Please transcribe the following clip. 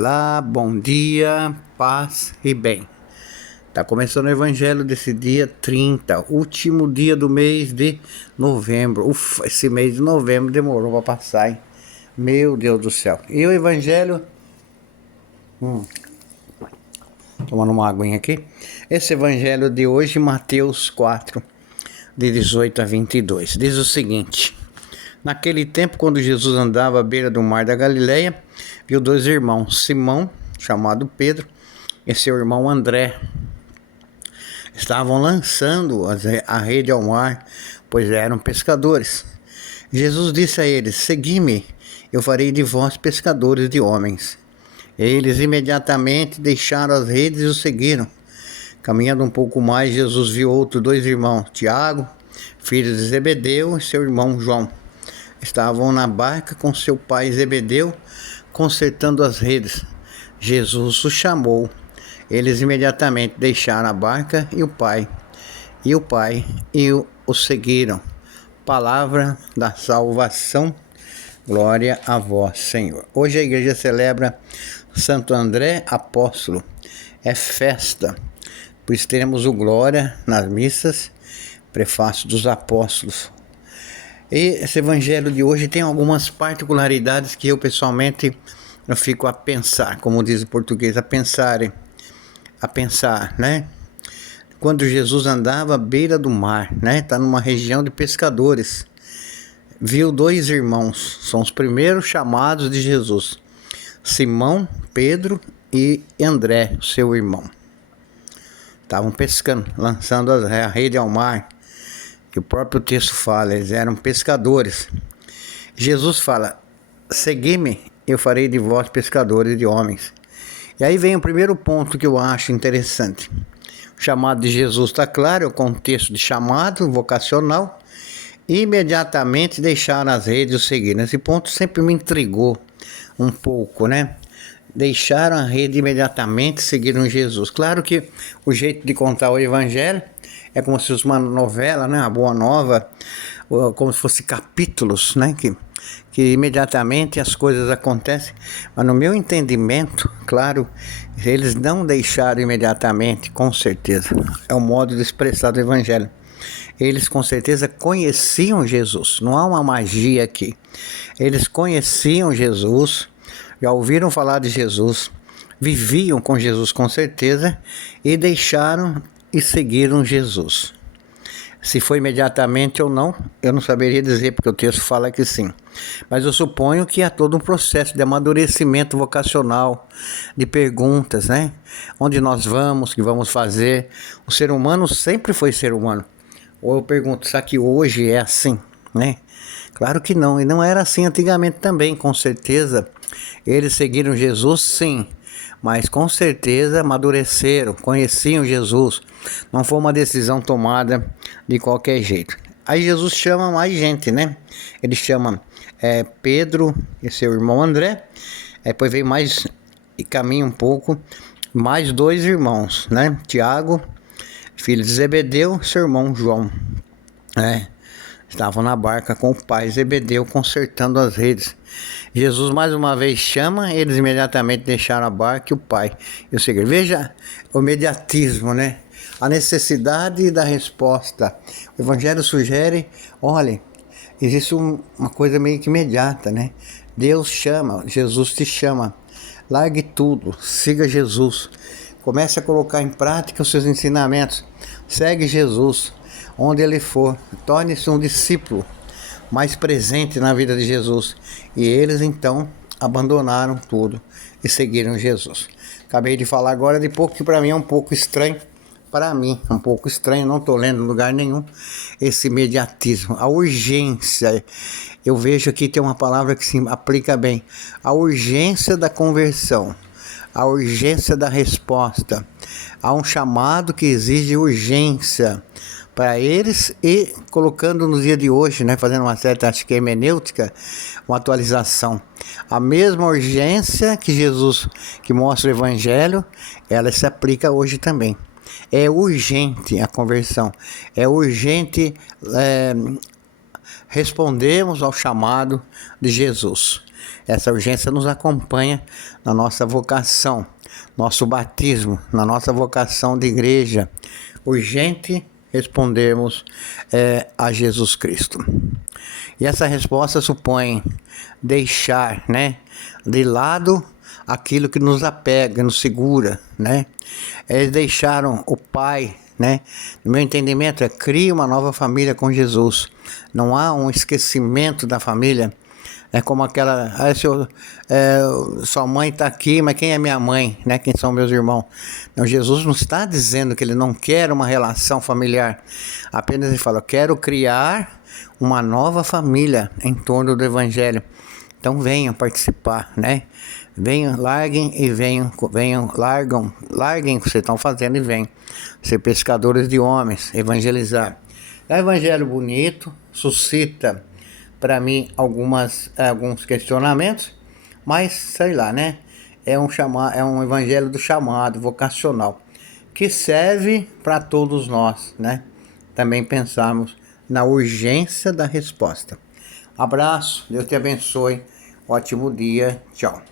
Olá, bom dia, paz e bem. Tá começando o evangelho desse dia 30, último dia do mês de novembro. Ufa, esse mês de novembro demorou para passar, hein? Meu Deus do céu. E o evangelho... Tomando uma aguinha aqui. Esse evangelho de hoje, Mateus 4, de 18 a 22. Diz o seguinte: naquele tempo, quando Jesus andava à beira do mar da Galileia, viu dois irmãos, Simão, chamado Pedro, e seu irmão André. Estavam lançando a rede ao mar, pois eram pescadores. Jesus disse a eles: segui-me, eu farei de vós pescadores de homens. Eles imediatamente deixaram as redes e o seguiram. Caminhando um pouco mais, Jesus viu outros dois irmãos, Tiago, filho de Zebedeu, e seu irmão João. Estavam na barca com seu pai Zebedeu, consertando as redes. Jesus os chamou. Eles imediatamente deixaram a barca e o pai o seguiram. Palavra da salvação. Glória a vós, Senhor. Hoje a igreja celebra Santo André Apóstolo. É festa, pois teremos o glória nas missas, prefácio dos apóstolos. E esse evangelho de hoje tem algumas particularidades que eu pessoalmente fico a pensar, como diz o português, a pensar, né? Quando Jesus andava à beira do mar, né? Está numa região de pescadores. Viu dois irmãos, são os primeiros chamados de Jesus, Simão, Pedro e André, seu irmão. Estavam pescando, lançando a rede ao mar. Que o próprio texto fala, eles eram pescadores. Jesus fala: segui-me, eu farei de vós pescadores de homens. E aí vem o primeiro ponto que eu acho interessante. O chamado de Jesus está claro, é o contexto de chamado vocacional. Imediatamente deixaram as redes e o seguiram. Esse ponto sempre me intrigou um pouco, né? Deixaram a rede imediatamente, seguiram Jesus. Claro que o jeito de contar o evangelho é como se fosse uma novela, né? Uma boa nova, como se fosse capítulos, né? Que imediatamente as coisas acontecem. Mas no meu entendimento, claro, eles não deixaram imediatamente, com certeza. É o modo de expressar do evangelho. Eles com certeza conheciam Jesus. Não há uma magia aqui. Eles conheciam Jesus, já ouviram falar de Jesus, viviam com Jesus com certeza e deixaram e seguiram Jesus. Se foi imediatamente ou não, eu não saberia dizer, porque o texto fala que sim. Mas eu suponho que há todo um processo de amadurecimento vocacional, de perguntas, né? Onde nós vamos, o que vamos fazer. O ser humano sempre foi ser humano. Ou eu pergunto, será que hoje é assim, né? Claro que não, e não era assim antigamente também, com certeza. Eles seguiram Jesus, sim, mas com certeza amadureceram, conheciam Jesus. Não foi uma decisão tomada de qualquer jeito. Aí Jesus chama mais gente, né? Ele chama Pedro e seu irmão André. Depois vem mais, e caminha um pouco, mais dois irmãos, né? Tiago, filho de Zebedeu, seu irmão João. Estavam na barca com o pai Zebedeu consertando as redes. Jesus mais uma vez chama, eles imediatamente deixaram a barca e o pai. Veja o imediatismo, né? A necessidade da resposta. O evangelho sugere, olha, existe uma coisa meio que imediata, né? Deus chama, Jesus te chama. Largue tudo, siga Jesus. Comece a colocar em prática os seus ensinamentos. Segue Jesus onde ele for. Torne-se um discípulo mais presente na vida de Jesus. E eles então abandonaram tudo e seguiram Jesus. Acabei de falar agora de pouco que para mim é um pouco estranho. Para mim, um pouco estranho, não estou lendo em lugar nenhum, esse imediatismo, a urgência. Eu vejo aqui tem uma palavra que se aplica bem. A urgência da conversão, a urgência da resposta. Há um chamado que exige urgência para eles e colocando no dia de hoje, né, fazendo uma certa, acho que hermenêutica, uma atualização. A mesma urgência que Jesus, que mostra o evangelho, ela se aplica hoje também. É urgente a conversão, é urgente respondemos ao chamado de Jesus. Essa urgência nos acompanha na nossa vocação, nosso batismo, na nossa vocação de igreja. Urgente respondermos a Jesus Cristo. E essa resposta supõe deixar, de lado aquilo que nos apega, nos segura, Eles deixaram o Pai, No meu entendimento, cria uma nova família com Jesus. Não há um esquecimento da família. É como aquela, sua mãe está aqui, mas quem é minha mãe, Quem são meus irmãos? Não, Jesus não está dizendo que ele não quer uma relação familiar. Apenas ele fala, eu quero criar uma nova família em torno do Evangelho. Então venham participar, Venham, larguem e venham, larguem o que vocês estão fazendo e venham ser pescadores de homens, evangelizar. É um evangelho bonito, suscita para mim alguns questionamentos, mas sei lá, é um evangelho do chamado vocacional que serve para todos nós, Também pensarmos na urgência da resposta. Abraço, Deus te abençoe, ótimo dia, tchau.